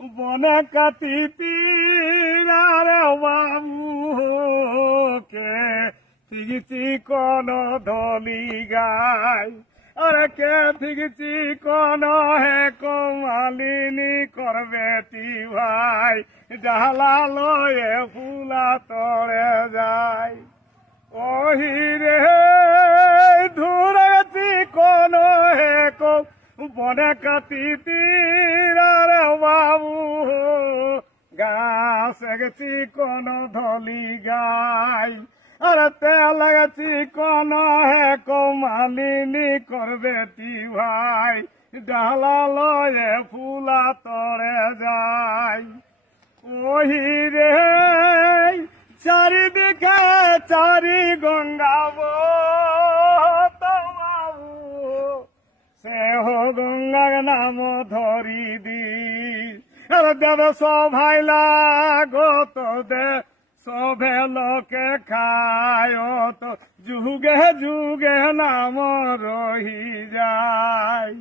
বনে কাতি পীরার বাবু কে থিগছি কোন ধলি গাই আরে কে থিগছি কোন হে কমালিনী করবে তি ভাই ডালা লয়ে ফুলা তরে যায় ওহি রে ধুরতি কোন হে কো বনে কাতি পীরার বাবু গাছ গেছি কোন ধলি গাই আরে তেল গেছি কোন হে কমালিনী করবে তি ভাই ডালা লয়ে ফুলা তরে যায় ওহি রে চারিদিকে চারি গঙ্গাব সেহ গঙ্গার নাম ধরি দি দেব সভাইলা গত দে সভে লোকে খায় তো যুগে যুগে নাম রহি যায়।